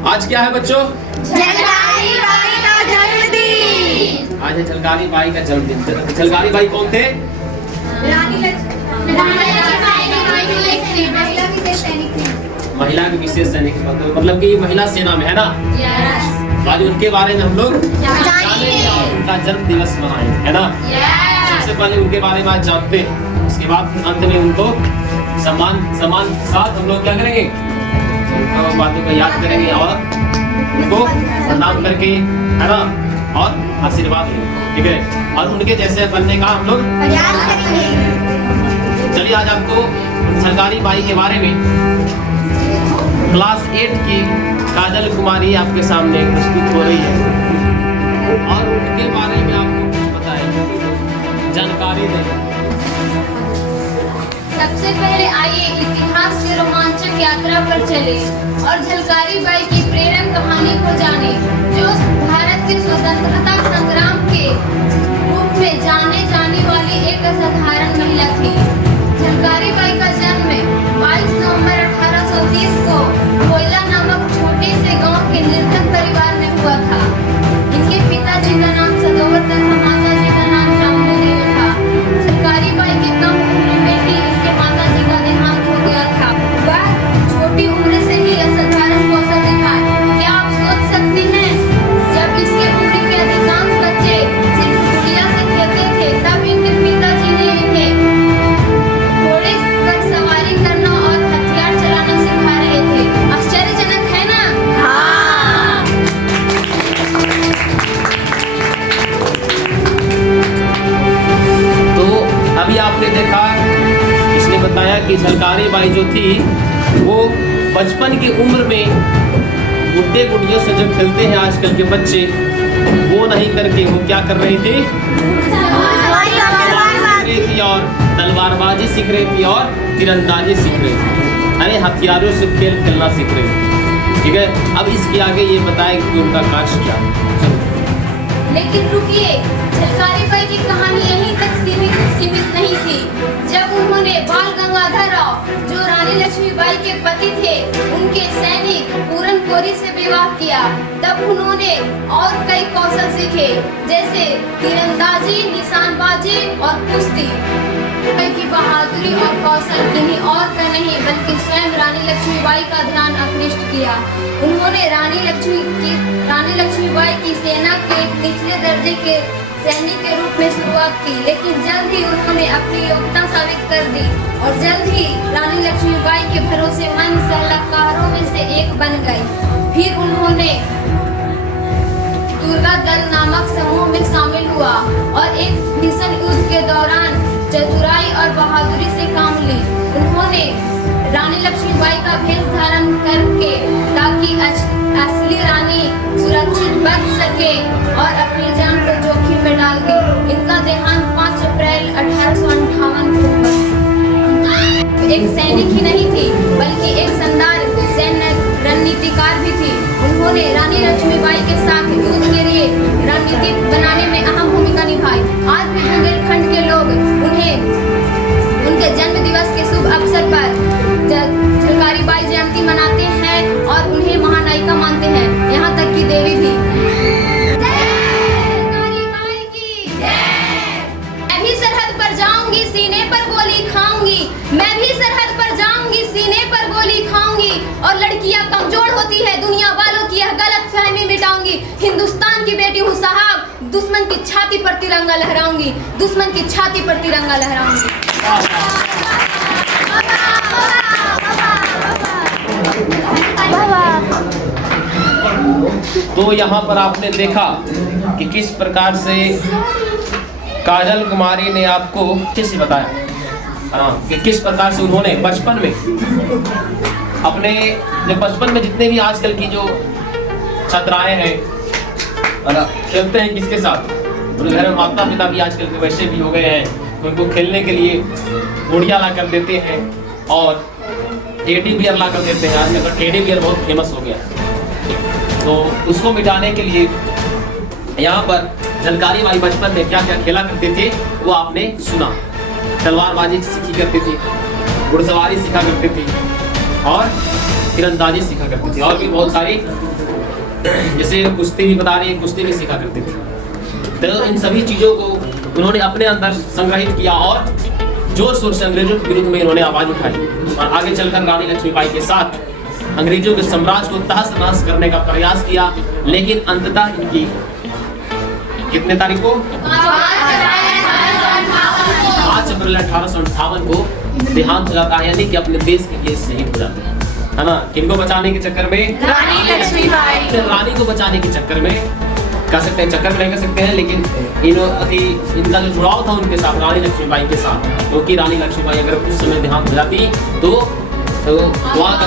आज क्या है बच्चों? झलकारी बाई का जन्मदिन। आज है झलकारी बाई का जन्मदिन। झलकारी बाई कौन थे? रानी लक्ष्मीबाई महिला विशेष सैनिक थी। महिला के विशेष सैनिक, मतलब कि महिला सेना में है ना। आज उनके बारे में हम लोग जानेंगे और उनका जन्म दिवस मनाएंगे, है ना। सबसे पहले उनके बारे में आज जानते हैं, उसके बाद अंत में उनको सम्मान साथ हम लोग क्या करेंगे, उनको बातों को याद करेंगे और उनको प्रणाम करके, है ना, और आशीर्वाद लेंगे, ठीक है। और उनके जैसे बनने का हम लोग प्रयास करेंगे। चलिए आज आपको झलकारी बाई के बारे में क्लास 8 की काजल कुमारी आपके सामने प्रस्तुत हो रही है और उनके बारे में आपको कुछ बताएं, जानकारी दें। सबसे पहले आइए इतिहास की रोमांचक यात्रा पर चले और झलकारी बाई की प्रेरक कहानी को जाने, जो भारत के स्वतंत्रता संग्राम के रूप में जाने जाने वाली एक असाधारण महिला थी। झलकारी बाई का जन्म 22 नवंबर 1830 को कोयला नामक छोटे से गांव के निर्धन परिवार में हुआ था। इनके पिताजी का नाम सदोवर तथा माताजी का नाम जामुनी देवी था। झलकारी बाई की कम उम्र में ही इनके माताजी का देहांत हो गया था। वह छोटी उम्र से ही असाधारण कौशल दिखाए। क्या आप सोच सकते हैं, जब इसके उम्र के अधिकांश बच्चे सिर्फ गुड़िया से खेलते थे, तब इनके पिताजी ने इन्हें घोड़े पर सवारी करना और हथियार चलाना सिखा रहे थे। आश्चर्यजनक है ना? हाँ। तो अभी आपने देखा, इसने बताया कि झलकारी बाई जो थी वो बचपन की उम्र में गुड्डे गुड़ियों से जो खेलते हैं आजकल के बच्चे, वो नहीं करके वो क्या कर रही थी, सीख रही थी और तलवारबाजी सीख रही थी और तीरंदाजी सीख रही थी, यानी हथियारों से खेल खेलना सीख रही थी, ठीक है। अब इसके आगे ये बताएं कि उनका कार्य क्या है। लेकिन रुकिए, झलकारी बाई की कहानी यहीं तक सीमित नहीं थी। जब उन्होंने बाल गंगाधर राव, जो रानी लक्ष्मीबाई के पति थे, उनके सैनिक पूरन कोरी से विवाह किया, तब उन्होंने और कई कौशल सीखे, जैसे तीरंदाजी, निशानबाजी और कुश्ती। बाई की बहादुरी और कौशल इन्हीं और का नहीं बल्कि स्वयं रानी लक्ष्मीबाई का ध्यान आकृष्ट किया। उन्होंने रानी लक्ष्मीबाई की सेना के निचले दर्जे के सैनिक के रूप में शुरुआत की, लेकिन जल्द ही उन्होंने अपनी योग्यता साबित कर दी और जल्द ही रानी लक्ष्मीबाई के भरोसेमंद सलाहकारों में से एक बन गई। फिर उन्होंने दुर्गा दल नामक समूह में शामिल हुआ और एक भीषण युद्ध के दौरान चतुराई और बहादुरी से काम ली। उन्होंने रानी लक्ष्मीबाई का भेष धारण करके, ताकि असली रानी सुरक्षित बच सके, और अपनी जान को जोखिम में डाल दी। इनका देहांत 5 अप्रैल 1858 को हुआ। एक सैनिक ही नहीं थी, बल्कि एक शानदार सैन्य रणनीतिकार भी थी। उन्होंने रानी लक्ष्मीबाई के साथ युद्ध के लिए रणनीति बनाने में अहम भूमिका निभाई। आज भी बुंदेलखंड के लोग उन्हें उनके जन्म दिवस के शुभ अवसर पर झलकारी बाई जयंती मनाते हैं और उन्हें महानायिका मानते हैं, यहाँ तक कि देवी भी। झलकारी बाई की जय। मैं भी सरहद पर जाऊंगी, सीने पर गोली खाऊंगी। मैं भी सरहद पर जाऊंगी, सीने पर गोली खाऊंगी। और लड़कियां कमजोर होती है, दुनिया वालों की यह गलत फहमी मिटाऊंगी। हिंदुस्तान की बेटी हूँ साहब, दुश्मन की छाती पर तिरंगा लहराऊंगी। दुश्मन की छाती पर तिरंगा लहराऊंगी। तो यहाँ पर आपने देखा कि किस प्रकार से काजल कुमारी ने आपको कैसे बताया, हाँ, कि किस प्रकार से उन्होंने बचपन में अपने बचपन में जितने भी आजकल की जो छात्राएं हैं खेलते हैं किसके साथ, उनके घर में माता पिता भी आजकल के वैसे भी हो गए हैं, उनको खेलने के लिए गुड़िया ला कर देते हैं और टेडी बियर ला कर देते हैं। आजकल का टेडी बियर बहुत फेमस हो गया है, तो उसको मिटाने के लिए यहाँ पर झलकारी बाई बचपन में क्या क्या खेला करते थे वो आपने सुना। तलवारबाजी सीखी करते थे, घुड़सवारी सीखा करते थे, और तीरंदाजी सीखा करती थी, और भी बहुत सारी, जैसे कुश्ती भी बता रही है, कुश्ती भी सीखा करती थी। तो इन सभी चीज़ों को उन्होंने अपने अंदर संग्रहित किया और जोर शोर से अंग्रेजों के विरुद्ध में इन्होंने आवाज उठाई और आगे चलकर रानी लक्ष्मीबाई के साथ अंग्रेजों के साम्राज्य को तहस नहस करने का प्रयास किया। लेकिन अंततः इनकी कितने तारीख को 5 अप्रैल 1858 को देहांत हो जाता है, यानी कि अपने देश के लिए शहीद हो जाते हैं, है ना। किनको बचाने के चक्कर में? रानी लक्ष्मीबाई। रानी को बचाने के चक्कर में, कह सकते हैं चक्कर में नहीं कह सकते हैं, लेकिन इनका जो जुड़ाव था उनके साथ, रानी लक्ष्मीबाई के साथ, क्योंकि रानी लक्ष्मीबाई अगर उस समय देहांत हो जाती तो वहाँ का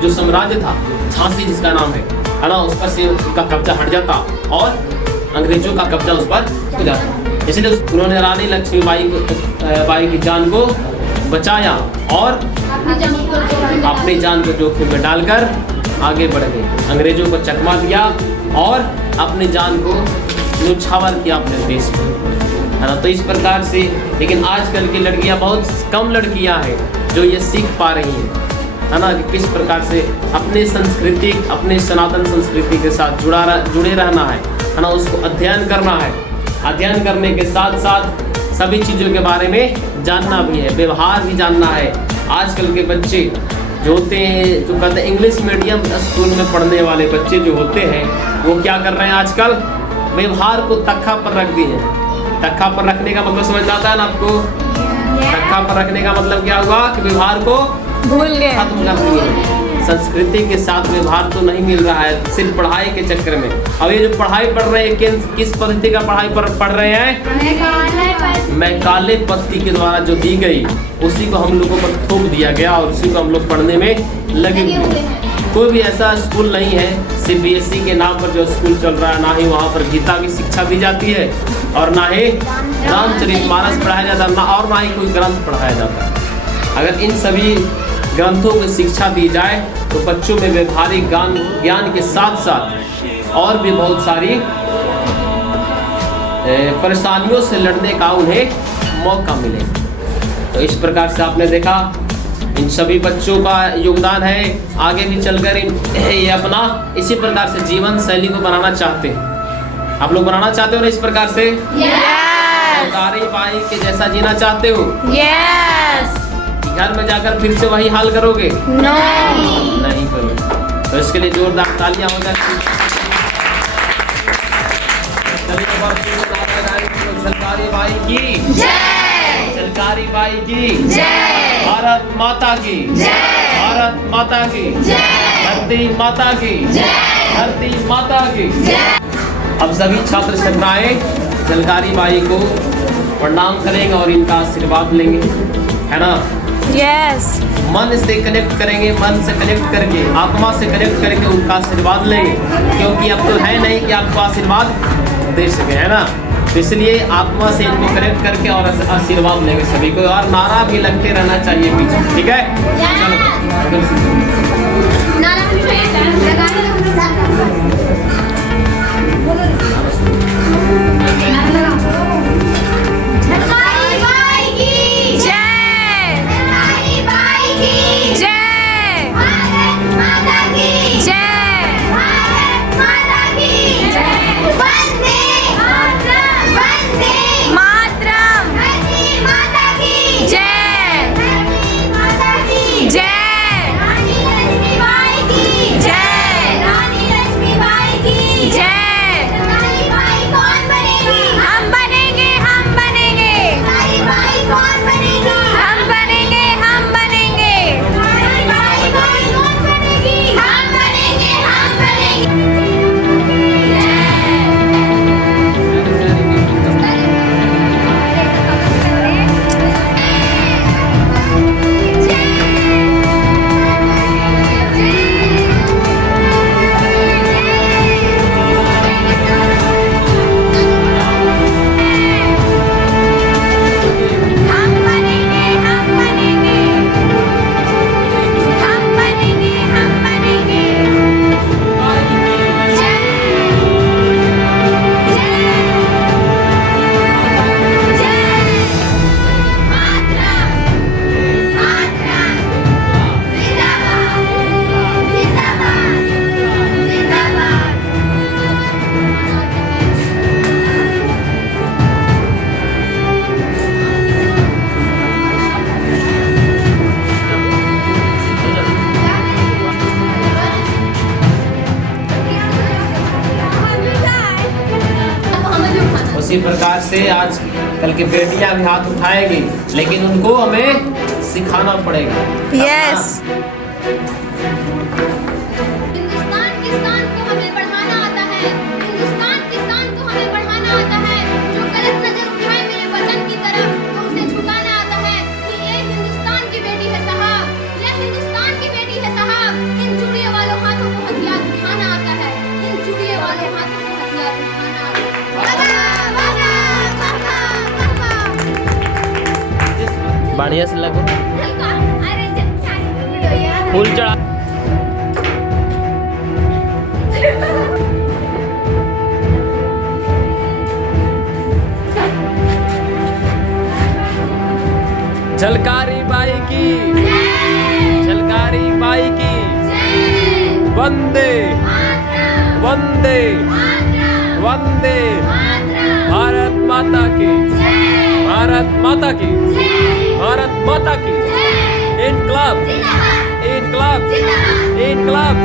जो साम्राज्य था, झांसी जिसका नाम है ना, उस पर से उनका कब्जा हट जाता और अंग्रेजों का कब्जा उस पर हो जाता। इसलिए उन्होंने रानी लक्ष्मीबाई की जान को बचाया और अपनी जान को जोखिम में डालकर आगे बढ़ गए, अंग्रेजों को चकमा दिया और अपनी जान को न्यौछावर किया अपने देश में, है ना। तो इस प्रकार से, लेकिन आजकल की लड़कियां, बहुत कम लड़कियां हैं जो ये सीख पा रही हैं, है ना, कि किस प्रकार से अपने संस्कृति, अपने सनातन संस्कृति के साथ जुड़े रहना है ना, उसको अध्ययन करना है। अध्ययन करने के साथ साथ सभी चीज़ों के बारे में जानना भी है, व्यवहार भी जानना है। आजकल के बच्चे जो होते हैं, जो कहते हैं इंग्लिश मीडियम स्कूल में पढ़ने वाले बच्चे जो होते हैं, वो क्या कर रहे हैं आजकल? व्यवहार को तख्ता पर रख दिए हैं। तख्ता पर रखने का मतलब समझ आता है ना आपको? तख्ता पर रखने का मतलब क्या हुआ कि व्यवहार को भूल गए, खत्म कर दिए। संस्कृति के साथ व्यवहार तो नहीं मिल रहा है, सिर्फ पढ़ाई के चक्कर में। अब ये जो पढ़ाई पढ़ रहे हैं, किस पद्धति का पढ़ाई पढ़ रहे हैं? मैकाले पद्धति के द्वारा जो दी गई, उसी को हम लोगों पर थोप दिया गया और उसी को हम लोग पढ़ने में लगे हुए हैं। कोई भी ऐसा स्कूल नहीं है CBSE के नाम पर जो स्कूल चल रहा है, ना ही वहाँ पर गीता की शिक्षा दी जाती है और ना ही रामचरितमानस पढ़ाया जाता है, ना ही कोई ग्रंथ पढ़ाया जाता है। अगर इन सभी ग्रंथों की शिक्षा दी जाए तो बच्चों में व्यवहारिक ज्ञान के साथ साथ और भी बहुत सारी परेशानियों से लड़ने का उन्हें मौका मिले। तो इस प्रकार से आपने देखा इन सभी बच्चों का योगदान है। आगे भी चलकर ये अपना इसी प्रकार से जीवन शैली को बनाना चाहते हैं। आप लोग बनाना चाहते हो ना इस प्रकार से? सरकारी बाई के जैसा जीना चाहते हो? यस। घर में जाकर फिर से वही हाल करोगे? नहीं करोगे। तो इसके लिए जोरदार तालियां हो जाती। सरकारी बाई की जय, सरकारी बाई की जय, भारत माता की जय, भारत माता की जय, धरती माता की जय, धरती माता की जय। अब सभी छात्र छात्राएं सरकारी बाई को प्रणाम करेंगे और इनका आशीर्वाद लेंगे, है ना। यस। मन से कनेक्ट करेंगे, मन से कनेक्ट करके, आत्मा से कनेक्ट करके उनका आशीर्वाद लेंगे, क्योंकि अब तो है नहीं कि आपको आशीर्वाद दे सके, है ना। तो इसलिए आत्मा से इनको कनेक्ट करके और आशीर्वाद लेंगे सभी को, और नारा भी लगते रहना चाहिए पीछे, ठीक है। उसी प्रकार से आज कल की बेटियां भी हाथ उठाएंगी, लेकिन उनको हमें सिखाना पड़ेगा। Yes. हिंदुस्तान की शान को हमें बढ़ाना आता है, हिंदुस्तान की शान को हमें बढ़ाना आता है। जो गलत नजर उठाए मेरे वतन की तरफ, तो उसे झुकाना आता है कि ये हिंदुस्तान की बेटी है साहब, ये हिंदुस्तान की बेटी है साहब। इन चूड़ियों वालों हाथों को हथियार उठाना आता है, इन चूड़ियों वालों हाथों को हथियार उठाना आता है। बाबा, बाबा, बाबा, बाबा। बढ़िया से लगो, अरे जब वीडियो यार फूल चढ़ा। झलकारी बाई की, झलकारी बाई की वंदे वंदे वंदे। भारत माता की, भारत माता की, भारत माता की। इनकलाब, इनकलाब, इनकलाब।